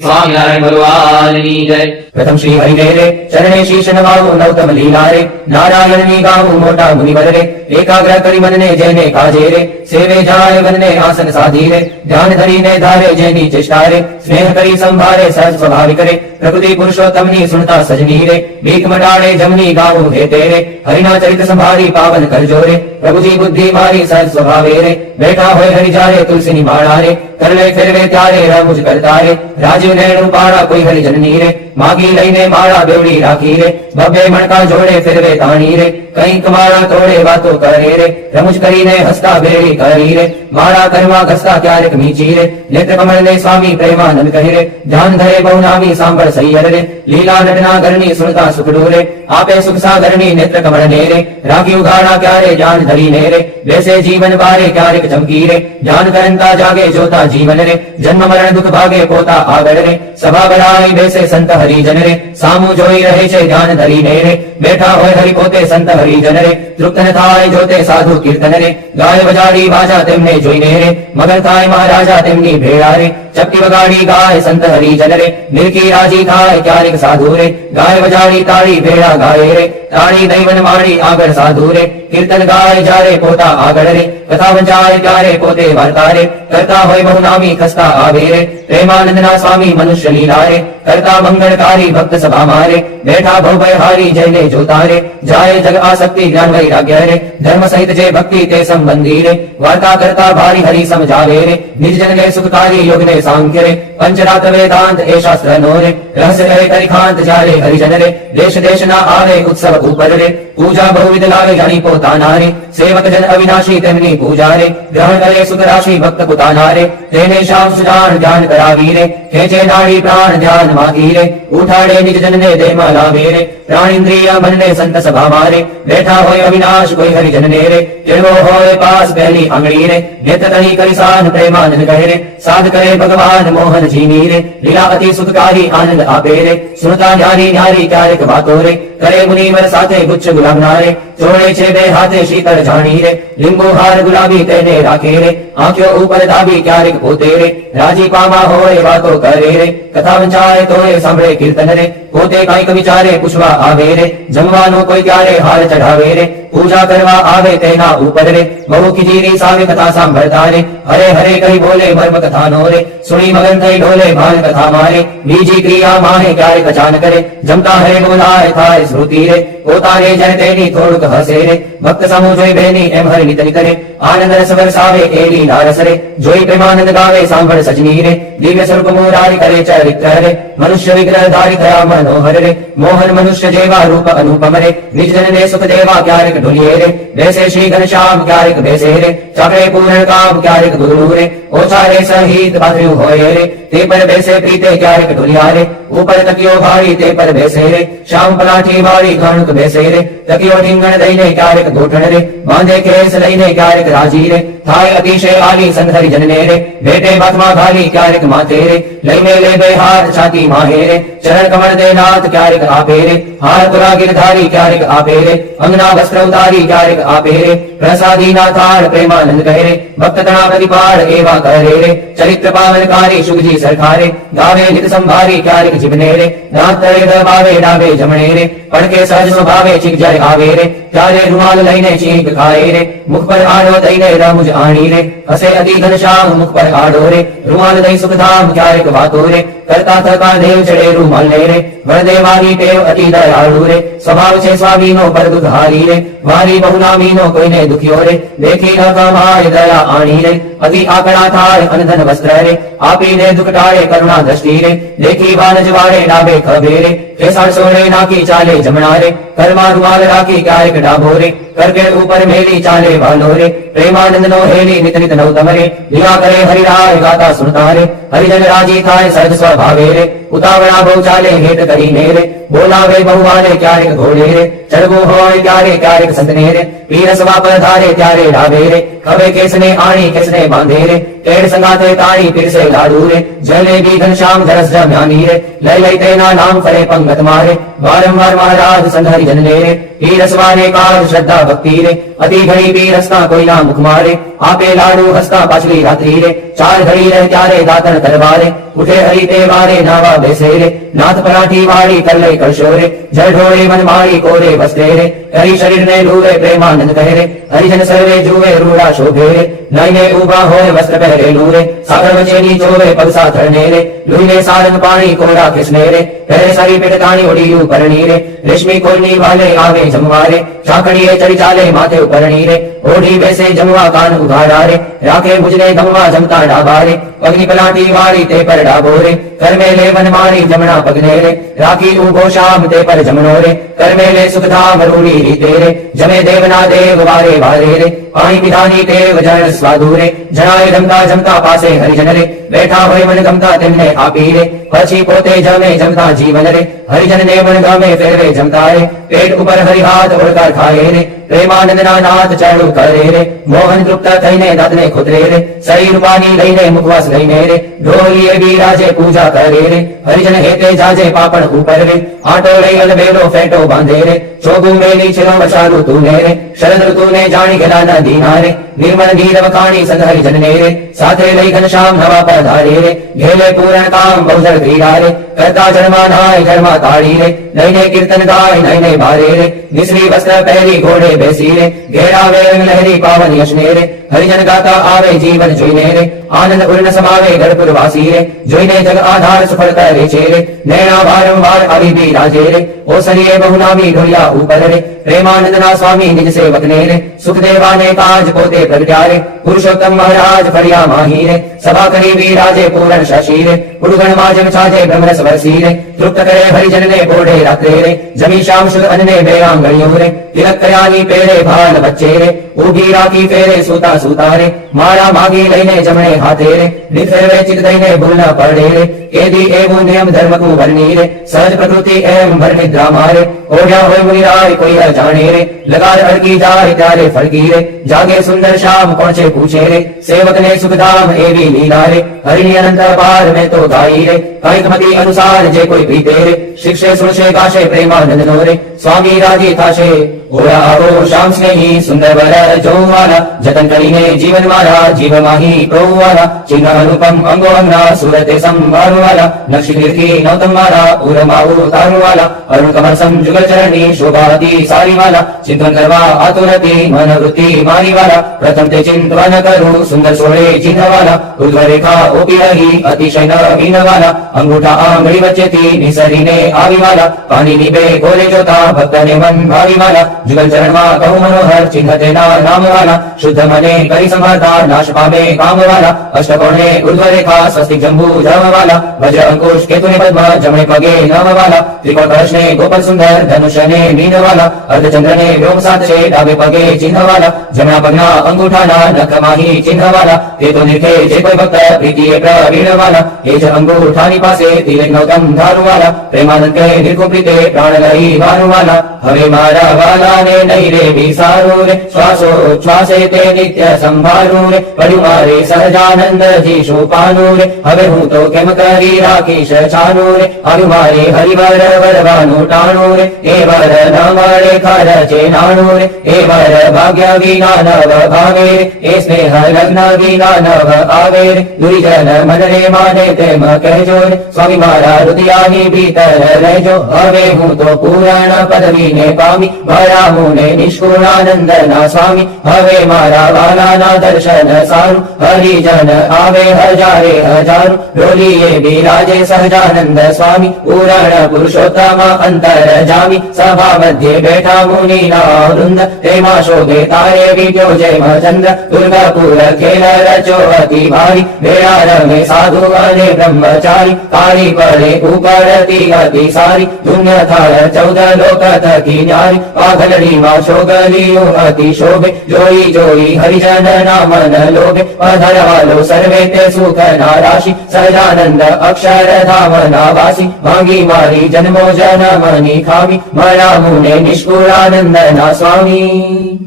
स्वामिनारायण भगवान की जय। प्रथम श्री हरि रे चरणे शीश नवाऊ नौतम लीला रे नारायण नी गाऊ मोटा मुनिवर रे एकाग्र करी मन ने जैने काजे रे सेवे जाय वन ने आसन साधी रे ध्यान धरी ने धारे जैनी चेष्टा रे स्नेह करी संभारे सहज स्वाभाविक रे प्रकृति पुरुषोत्तम नी सुनता सजनी रे भीख मटाड़े जमनी गाऊ हे तेरे हरिना चरित संभारी पावन कर जोरे प्रभु जी बुद्धि मारी सहज स्वभावे रे बैठा होए हरि जारे तुलसी माड़ा रे कर ले फिर वे त्यारे रामुझ करता रे राजीव ने रूपाड़ा कोई हरि जननी रे मागी लईने माड़ा बेवड़ी राखी रे बब्बे मणका जोड़े फिर वे ताणी रे कई कमाड़ा तोड़े वातो करे रे रमुज करीने हस्ता बेड़ी करी रे माड़ा करवा घसता क्यारेक मीची रे नेत्र कमल ने स्वामी प्रेमानंद कहे रे ध्यान धरे बहुनामी सांबर सैयर रे लीला नटना करनी सुनता सुख डोरे आपे सुख सागरनी नेत्र कमल ने रे राखी उघाड़ा क्यारे जान धरी ने रे वैसे जीवन बारे क्यारेक चमकी रे ध्यान करंता जागे जोता जीवन रे जन्म मरण दुख भागे पोता आगड़ रे सभा बनाई वैसे संत हरिजन रे सामू जोई रहे छे ध्यान धरी ने रे बैठा होय हरि पोते संत हरिजन रे तृप्त न थाय जोते साधु कीर्तन रे गाय बजाड़ी बाजा तेमने जोईने रे मगर थाय महाराजा तेमनी भेड़ा रे चक्की बगाड़ी गाय संत हरिजन रे मिलकी राजी थाय क्यारेक साधु रे गाय बजाड़ी ताड़ी भेड़ा गाय रे ताड़ी दैवन माड़ी आगड़ साधु रे कीर्तन गाय जारे पोता आगड़ रे कथा वंचाय क्यारे पोते वार्ता रे करता होय बहुनामी खस्ता आवे रे प्रेमानंद ना स्वामी मनुष्य लीला रे करता मंगलकारी भक्त सभा मारे बैठा भव भयहारी जयने जोता रे जाय जग आसक्ति ज्ञान वैराग्य रे धर्म सहित जय भक्ति ते संबंधी रे वार्ता करता भारी हरि समझावे रे निज जन के सुखकारी योग ने सांख्य रे पंचरात वेदांत ए शास्त्र नो रे रहस्य करे करिखांत जारे हरिजन रे देश देश ना आवे उत्सव ऊपर रे पूजा बहुविध लागे जानी पोताना रे सेवक जन अविनाशी तेमनी पूजा रे ग्रहण करे सुख राशि भक्त पुताना रे तेने श्याम सुजान ध्यान करावी रे खेचे नाड़ी प्राण ध्यान मागी रे उठाड़े निज जन ने दे मालावे रे प्राण इंद्रिय मन ने संत सभा मारे बैठा होय अविनाश कोई हरिजन ने रे केड़ो होय पास पहली आंगड़ी रे नेत्र तनी करिसान प्रेमानंद कहे रे साध करे भगवान मोहन जीनी रे लीला अति सुखकारी आनंद आपे रे सुनता न्यारी न्यारी क्यारेक बातो रे करे मुनिवर साथे गुच्छ गुलाब नारे जोड़े छे बे हाथे शीतल जानी रे लिंबू हार गुलाबी तेने राखे रे आंखों ऊपर दाबी क्यारेक पोते रे राजी पामा होए बातो करे रे कथा वंचाए तोए सांभळे कीर्तन रे पोते काईक विचारे पुछवा आवे रे जमवानो कोई क्यारे हार चढ़ावे रे पूजा करवा आवे तेना ऊपर रे बहु की जीरी सावे कथा सांभळता रे हरे हरे कही बोले मर्म कथा नो रे सुनी मगन थई ढोले भान कथा मारे बीजी क्रिया माहे क्यारे कचान करे जमता है बोलाए थाय श्रुति रे पोताने जन तेनी थोड़क हसे रे भक्त समूह जोई बेनी एम हरि नित नित रे आनंद रस बरसावे एली नारस रे जोई प्रेमानंद गावे सांभळ सजनी रे दिव्य स्वरूप मुरारी करे चरित्र रे मनुष्य विग्रह धारी थया मनोहर रे मोहन मनुष्य जेवा रूप अनुपम रे निज जन ने सुख देवा क्यारेक ढुलिए रे वैसे श्री घनश्याम क्यारेक बेसे रे चाकरे पूर्ण काम क्यारेक गुरु रे ओछारे सहित बाधु होए रे ते पर बेसे प्रीते क्यारेक ढुलिया रे ऊपर तकियो भारी ते पर बेसे रे श्याम पलाठी वाली घणुक बेसे रे तकियो ढींगण दईने क्यारेक गोठण रे बांधे केस लईने क्यारेक राजी रे थाय अतिशय आली संधरी जनने रे बेटे बातमा घाली क्यारेक माते रे लईने ले बे हार छाती माहे रे चरण कमल दे नाथ क्यारेक आपे रे हार तुरा गिरधारी क्यारेक आपे रे अंगना वस्त्र उतारी क्यारेक आपे रे प्रसादी नाथार प्रेमानंद कहे रे भक्त तना प्रतिपाल एवा करे रे चरित्र पावनकारी शुभ जी सरखारे गावे नित संभारी क्यारेक जिबने रे दांत तरे दबावे डाबे जमणे रे पड़के सहज स्वभावे चिक जय आवे रे क्यारे रुमाल लईने चीक खाए रे मुख पर आड़ो दईने रामुज आणी रे हसे अति घनश्याम मुख पर आड़ो रे रुमाल दई सुखधाम क्यारेक वातो रे करता थका देव चढ़े रूमाल ले रे वरदेवानी टेव अति दयालु रे स्वभाव छे स्वामी नो पर दुधारी रे वारी बहुनामी नो कोई ने दुखियो रे देखी न कमाय दया आणी रे अति आकड़ा थाय अनधन वस्त्र रे आपी ने दुख टाळे करुणा दृष्टि रे देखी बानज वाड़े डाबे खबे रे केसार सोड़े नाकी चाले जमना रे कर्मा रुमाल राखी क्यारेक डाबो रे करके ऊपर मेली चाले वालो रे प्रेमानंद नो हेली नित नित नौतम रे लिया करे हरि राय गाता सुनता रे हरिजन राजी थाय सहज स्वभावे रे उतावड़ा बहु चाले हेत करी मेरे बोलावे बहुवाले क्यारेक घोड़े रे चढ़बो होय क्यारे क्यारेक संतने रे पीर सभा पर धारे क्यारे डाबे रे खबे केसने आणी केसने बांधे रे टेढ़ संगाते ताड़ी फिर से लाडू रे जले भी घनश्याम धरस जम्यानी रे लय लय तेना नाम फरे पंगत मारे बारंबार महाराज संधरी जनने रे पीर सवारे कार श्रद्धा भक्ति रे अति घड़ी पीर हस्ता कोई ना मुख मारे आपे लाडू हस्ता पाछली रात्रि रे ચાર ઘડી રહે ત્યારે દાતણ તરવારે ઉઠે હરી તે વારે નાવા બેસે રે નાથ પરાઠી વાળી કલ્લે કરશો રે જળ ઢોળે મન માળી કોરે વસ્તે રે હરી શરીર ને લૂરે પ્રેમાનંદ કહે રે હરિજન સર્વે જુએ રૂડા શોભે રે નઈને ઉભા હોય વસ્ત્ર પહેરેલું રે સાગર વચ્ચેની જોવે પગસા થરને રે લુઈને સારંગ પાણી કોરા ખિસને રે પહેરે સારી પેટ તાણી ઓડિયું પરણી રે રેશમી કોલની વાલે આવે જમવા રે ચાકડીએ ચડી ચાલે માથે ઉપરણી રે ઓઢી બેસે જમવા કાન ઉઘાડા રે રાખે ભુજને ગમવા જમતા ડાબા રે પગની પલાટી વાળી તે પર ડાબો રે કરમે લે વન માળી જમણા પગને રે રાખી ઉભો શામ તે પર જમણો રે કરમે લે સુખધામ રૂડી રીતે રે જમે દેવના દેવ વારે વારે રે પાણી પીધાની ટેવ જળ સ્વાદુ રે જણાય જમતા જમતા પાસે હરિજન રે બેઠા હોય મન ગમતા તેમને આપી રે પછી પોતે જમે જમતા જીવન રે હરિજન ને મન ગમે ફેરવે જમતા રે પેટ ઉપર હરિહાથ ઓળકાર ખાય રે પ્રેમાનંદ ના નાથ ચરણું કરે રે મોહન તૃપ્ત થઈને દાંતને ખુદરે રે શરીર પાણી લઈને મુખવાસ લઈને રે ઢોલીએ બિરાજે પૂજા કરે રે હરિજન હેતે જાજે પાપણ ઉપર રે આટો લઈ અલ બેલો ફેટો બાંધે રે ચોગું મેલી છેલો વસારું તું રે શરદ ઋતુને જાણી ગેલા ના દીના રે નિર્મળ નીરવ કાણી સંગ હરિજન ને રે સાથે લઈ ઘનશ્યામ નવા પધારે રે ઘેલે પૂરણ કામ બહુજળ ક્રીડા રે કરતા જળમાં નાય જળમાં તાળી રે નઈને કીર્તન ગાય નઈને ભારે રે નિશ્રી વસ્ત્ર પહેરી ઘોડે બેસી રે ઘેરા વેરંગ લહેરી પાવન યશને રે હરિજન ગાતા આવે જીવન જોઈને રે આનંદ ઉર્ણ સમાવે ગઢપુર વાસી રે જોઈને જગ આધાર સફળ કરે છે રે નૈણા વારંવાર આવી બિરાજે રે ઓસરીએ બહુનામી ઢોળિયા ઉપર રે પ્રેમાનંદ ના સ્વામી નિજ સેવકને રે સુખદેવાને કાજ પોતે પ્રગટ્યા રે પુરુષોત્તમ મહારાજ ફળિયા માહી રે સભા કરી બિરાજે પૂરણ શશી રે ઉડગણ માં જગ છાજે બ્રહ્મરસ વરસી રે તૃપ્ત કરે હરિજન ને બોઢે રાત્રે રે જમી શામ શુદ્ધ અન્ને બે આંગળીઓ રે તિલક કર્યાની પેરે ભાલ વચ્ચે રે ઉભી રાખી ફેરે સૂતા સૂતા રે માળા માગી લઈને જમણે હાથે રે નિફેરવે ચિત દઈને ભૂલ ન પડે રે કેદી એવું નિયમ ધર્મ કુ વર્ણી રે સહજ પ્રકૃતિ એમ ભર નિદ્રા મારે ઓઢ્યા હોય મુનિરાય કોઈ અજાણે રે લગાડ અડકી જાય ત્યારે ફરકી રે જાગે સુંદર શામ કોણ છે પૂછે રે સેવક ને સુખધામ એવી લીલા રે હરિની અનંત પાર મેં તો ગાઈ રે કઈક મતી અનુસાર જે કોઈ પ્રીતે રે શિક્ષે સુણશે ગાશે પ્રેમાનંદ નો રે સ્વામી રાજી થાશે ઓરા આવો શ્યામ સ્નેહી સુંદર વર જોવાના જતન કરીને જીવન મારા જીવ માહી પ્રોવાના ચિહ્ન અનુપમ અંગો અંગના સુરતે સંભાળવાલા નક્ષી નિર્ખી નૌતમ મારા ઉરમાઉ તારવાલા અરુણ કમર સમ જુગલ ચરણની શોભાતી સારી વાલા ચિંતન કરવા આતુરતી મન વૃત્તિ મારી વાલા પ્રથમ તે ચિંતન કરું સુંદર સોળે ચિહ્ન વાલા ઉર્ધ્વ રેખા ઓપી રહી અતિશય નવીન વાલા અંગૂઠા આંગળી વચ્ચેથી નિસરીને આવી વાલા પાણીની બે ગોલે જોતા ભક્તને મન ભાવી વાલા જુગલ ચરણમાં કહું મનોહર ચિહ્ન તેના નામ વાલા શુદ્ધ મને કરી સંભાળતા નાશ પામે કામ વાલા અષ્ટકોણે ઉર્ધ્વ રેખા સ્વસ્તિક જંબુ જમ વાલા વજ્ર અંકુશ કેતુને પદ્મ જમણે પગે નમ વાલા ત્રિકોણ કળશને ગોપલ સુંદર ધનુષને મીન વાલા અર્ધચંદ્રને વ્યોમ સાત છે ડાબે પગે ચિહ્ન વાલા જમણા પગના અંગૂઠાના નખ માહી ચિહ્ન વાલા તે તો નિર્ખે જે કોઈ ભક્ત પ્રીતિએ પ્રવીણ વાલા એ જ અંગૂઠાની પાસે તિલક નૌતમ ધારુ વાલા પ્રેમાનંદ કહે નિર્ખો પ્રીતે પ્રાણ લઈ વારુ વાલા હવે મારા વાલાને નહીં રે વિસારું રે શ્વાસો શ્વાસે તે નિત્ય સંભાળું રે પડ્યું મારે સહજાનંદજી શોપાનું રે હવે હું તો કેમ કરી રાખીશ છાનું રે આવ્યું મારે હરિવર વરવાનું ટાણું રે એ વર ન મળે ખર્ચે નાણું રે એ વર ભાગ્ય વિના નવ ભાવે રે એ સ્નેહ લગ્ન વિના નવ આવે રે દુર્જન મનને માને તેમ કહેજો રે સ્વામી મારા હૃદયાની ભીતર રહેજો હવે હું તો પૂરણ પદવીને પામી ભયા હું ને નિષ્કુળાનંદ ના સ્વામી હવે મારા વાલાના દર્શન સારું હરિજન આવે હજારે હજારો ડોલીએ બિરાજે સહજાનંદ સ્વામી પૂરણ પુરુષોત્તમ અંતર જામી સભા મધ્યે બેઠા મુનિના વૃંદ તેમાં શોભે તારે વિટ્યો જેમ ચંદ્ર દુર્ગાપુર ખેલ રચો અતિ ભારી વેળા રમે સાધુ અને બ્રહ્મચારી કાળી પડે ઉપરતી અતિ સારી ધુન્ય થાળ 14 લોક થકી ન્યારી પાઘલડીમાં છોગલીઓ અતિ શોભે જોઈ જોઈ હરિજન ના મન લોભે પધરવાલો સર્વે તે સુખ ના રાશિ સહજાનંદ અક્ષરધામ ના વાસી ભાંગી મારી જન્મો જન્મની ખામી મળ્યા મુને નિષ્કુળાનંદ ના સ્વામી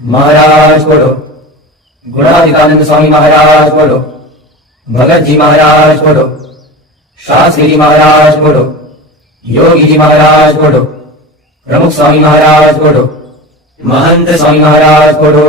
મહારાજ બોલો ગુણાતીતાનંદ સ્વામી મહારાજ બોલો ભગતજી મહારાજ બોલો શાસ્ત્રીજી મહારાજ બોલો યોગીજી મહારાજ બોલો પ્રમુખ સ્વામી મહારાજ બોલો મહંત સ્વામી મહારાજ બોલો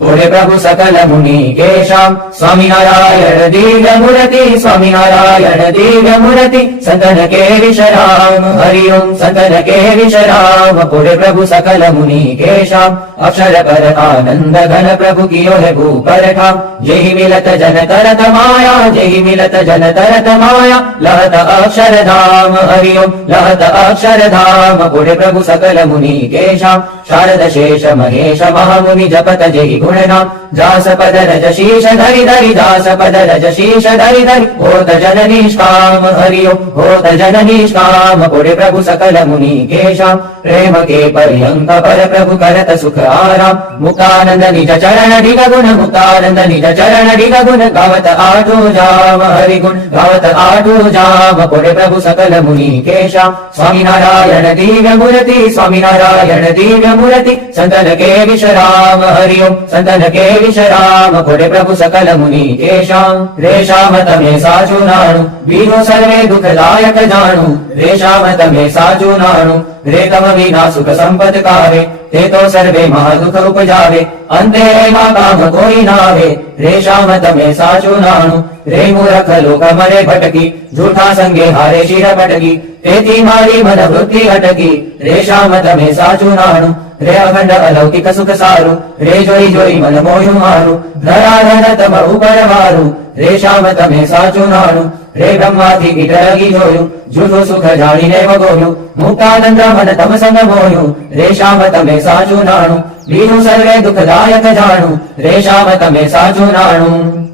बोले प्रभु सकल मुनि केशाम स्वामी नारायण दिव्य मूर्ति स्वामी नारायण दिव्य मूर्ति संतन के विश्राम हरिओम संतन के विश्राम बोले प्रभु सकल मुनि केशाम अक्षर कर आनंद घन प्रभु कियो है भूपर ठाम जेहि मिलत जन तरत माया जेहि मिलत जन तरत माया लहत अक्षर धाम हरिओम लहत अक्षर धाम बोले प्रभु सकल मुनि केशाम शारद शेष महेश महामुनि जपत जेहि गुण नाम जास पद रज शीश धरि धरि जास पद रज शीश धरि धरि होत जन निष्काम हरिओम होत जन निष्काम बोले प्रभु सकल मुनि केशाम प्रेम के पर्यंक पर प्रभु करत सुख आराम मुक्तानंद निज चरण ढिग गुण मुक्तानंद निज चरण ढिग गुण गावत आठो जाम हरि गुण गावत आठो जाम बोले प्रभु सकल मुनि केशाम स्वामी नारायण दिव्य मूर्ति स्वामी नारायण दिव्य मूर्ति संतन के विश्राम हरिओम संतन के विश्राम बोले प्रभु सकल मुनि केशाम रेशाम तमे साचु नाणु वीरो सर्वे दुखदायक जाणु रेशाम तमे साचु नाणु रे तम विना सुख संपद कावे ते तो सर्वे महादुख उपजावे अंते मा काम कोई नावे रेशाम तमे साचु नाणु रे मूर्ख लोक मरे भटकी झूठा संगे हारे शिर भटकी तेती मारी मन वृत्ति अटकी रेशाम तमे साचु नाणु रे अखंड अलौकिक सुख सारू रे जोई जोई मन मोयु मारू धरा धर तम ઉપર વારું રેશામ તમે સાચું નાણું રે બ્રહ્માથી કીટ લગી જોયું જૂઠું સુખ જાણીને વગોયું મુક્તાનંદ મન તમ સંગ મોયું રેશામ તમે સાચું નાણું બીજું સર્વે દુઃખદાયક જાણું રેશામ તમે સાચું નાણું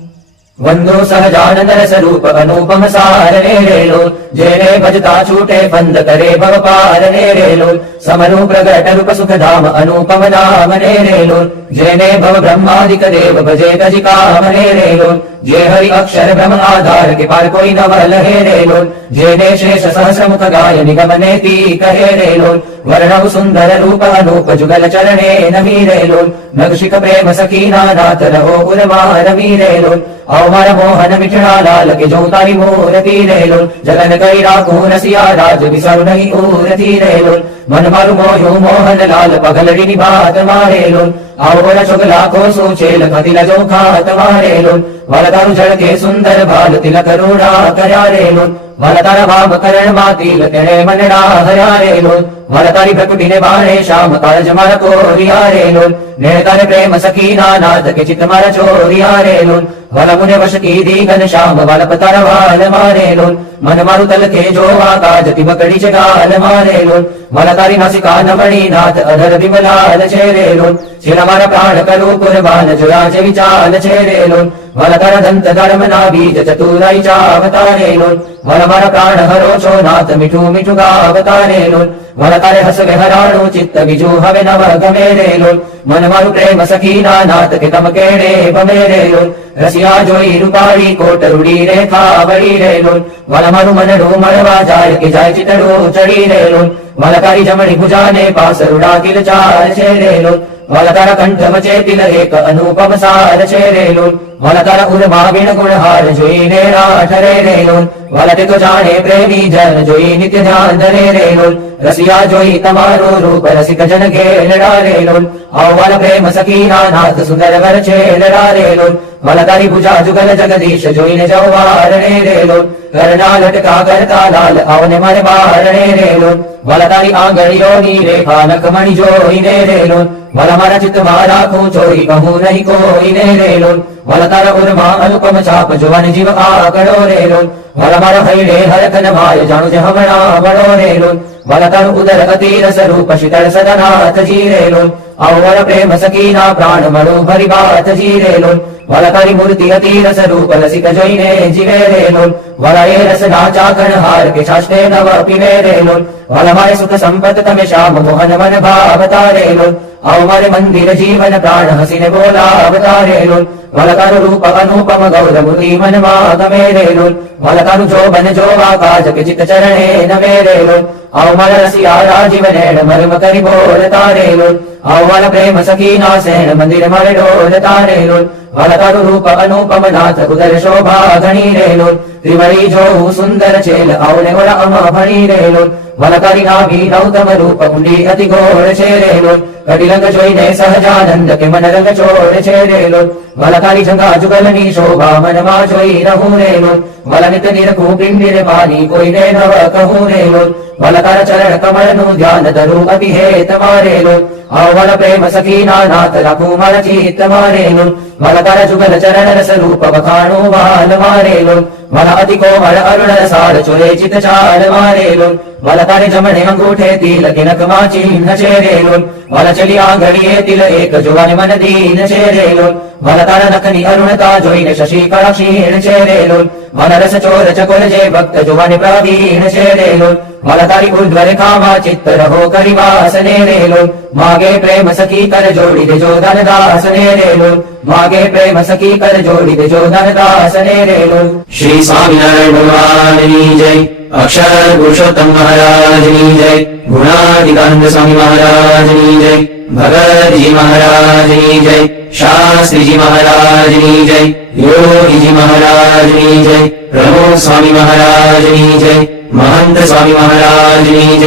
वंदो सहजानंद रस रूप अनुपम सार रे लोल जेने भजता छूटे बंद करे भव पार रे लोल समनु प्रगट रूप सुख धाम अनुपम नाम रे लोल जेने भव ब्रह्मादिक देव भजे तजि काम रे लोल जे हरि अक्षर ब्रह्म आधार के पार कोई न वल रे लोल जेने शेष सहस्र मुख गाय निगम नेति कहे रे लोल वर्णव सुंदर रूप अनूप जुगल चरणे नमी रे लोल नगशिक प्रेम सखीना नाथ रहो उर्मा रवि रे लोल अवमर मोहन मिठड़ा लाल के जो तारी मूर्ति रे लोल जगन कई राखू रसिया राज विसरु नहीं úrति रे लोल मन मारु मोहु मोहन लाल पगलड़ी निभात मारे लोल आवोर चुगला को सूचेल कतिल जो खात मारे लोल वरदारु जड़ के सुंदर बाल तिलक रूढ़ा करया रे लोल वरदार वाम करण मातिल तेरे मनड़ा हरा रे लोल वरदारी प्रकुटी ने बाणे श्याम काज मार को रिया रे लोल नेतार प्रेम सखीना नाथ के चित मार चोरिया रे लोल वल मुने वश की दीघन श्याम वल पतर वाल मारे लोल मन मारु तल के जो आकाज तिबकड़ी जगाल मारे लोल वल तारी नासिका नमणी नाथ अधर विमलाल छेरे लोल शिर मार प्राण करू कुर्बान जुराज विचाल छेरे लोल वल तर दंत धर्म ना बीज चतुराई चावतारे लोल वल मार प्राण हरो छो नाथ मिठू मिठू गावतारे लोल वल तारे हस हराणु चित्त बिजू हवे नव गमे रे लोल मन मारु प्रेम सखीना नाथ के तम केड़े बमे रे लोल रसिया जोई रूपाड़ी कोट रूड़ी रेखा बड़ी रे लोल वल मारु मनडो मरवा जाय के जाय चितड़ो चढ़ी रे लोल वल तारी जमणी भुजाने पास रुड़ा किल चार छे रे लोल वल तारा कंठ वचे तिल एक अनुपम सार छे रे लोल वल तारा उर्मा बिन गुण हार जोई ने राठ रे लोल वल ते तो जाने प्रेमी जन जोई नित्य ध्यान धरे रे लोल रसिया जोई तमारो रूप रसिक जन घेरड़ा रे लोल आवल प्रेम सखीना नाथ सुंदर वर छेलड़ा रे लोल वल तारी भुजा जुगल जगदीश जोई ने जवार रे लोल करना लटका करता लाल आवने मारे बार रे लोल वल तारी आंगलियो नी रेखा नखमणि जोई रे लोल वल मारा चित मारा को चोरी कहूं नहीं कोई रे लोल वल तारा उर्मा अनुपम चाप जुवन जीव आकड़ो रे लोल वल मारा हईडे हरखन माय जाणु जे हमणा बड़ो रे लोल वल तारु उदर अतीर स्वरूप शीतल सदनाथ जी रे लोल अवर प्रेम सकीना प्राण मणु भरी बात जी रे लोल वल तारी मूर्ति अतीर स्वरूप रसिक जोईने जीवे रे लोल वल ये रस नाचा कण हार के चाष्टे नव पिवे रे लोल वल मारे सुख संपत तमे श्याम मोहन मन भावता रे लोल आओ मारे मंदिर जीवन प्राण हसीने बोला अवतारे लोल वल तारु रूप अनुपम गौर मूर्ति मन मागमे रे लोल वल तारु जो बन जो आकाज के चित चरणे नवे रे लोल आओ मार रसिया राजीवन मर्म करी बोल तारे लोल आओ वाला प्रेम सखीना सेन मंदिर मारे डोल तारे लोल વલ તારું રૂપ અનુપમ નાથ ઉદર શોભા ઘણી રેલોલ ત્રિવળી જોવું સુંદર છેલ આવને ઓલા અમા ભણી રેલોલ વલ તારી નાભી નૌતમ રૂપ ઊંડી અતિ ઘોર છે રેલોલ કટિલંગ જોઈને સહજાનંદ કે મન રંગ ચોર છે રેલોલ વલ તારી જંગા જુગલની શોભા મનમાં જોઈ રહું રેલોલ વલ નિત નિરખું પિંડિર પાની કોઈને નવ કહું રેલોલ વલ તારા ચરણ કમળનું ધ્યાન ધરું અતિ હે તમારેલો આવલ પ્રેમ સખીના નાથ રાખું મારા ચિત્ત મારેલો વલ તારા જુગલ ચરણ રસ રૂપ વખાણું વાલ મારેલો વલ અતિ કોમળ અરુણ સાર ચોરે ચિત ચાલ મારેલો વલ તારે જમણે અંગૂઠે તિલ કિનકમાં ચિહ્ન છેરેલો વલ ચલી આંગળીએ તિલ એક જોવાને મન દીન છેરેલો વલ તારા નખની અરુણતા જોઈને શશી કળા ક્ષીણ છેરેલો વલ રસ ચોર ચકોર જે ભક્ત જોવાને પ્રવીણ છેરેલો વલ તારી ઉર્ધ્વ રેખામાં ચિત્ત રહો કરી વાસને રેલો માગે પ્રેમ સખી કર જોડી દેજો ધનદાસને રેલો માગે પ્રેમ સખી કર જોડી દેજો ધનદાસને રેલો શ્રી સ્વામિનારાયણ ભગવાનની જય અક્ષર પુરુષોત્તમ મહારાજની જય ગુણાધિકાનંદ સ્વામી મહારાજની જય ભગતજી મહારાજની જય શાસ્ત્રીજી મહારાજની જય યોગીજી મહારાજની જય પ્રમોદ સ્વામી મહારાજની જય મહંત સ્વામી મહારાજની જય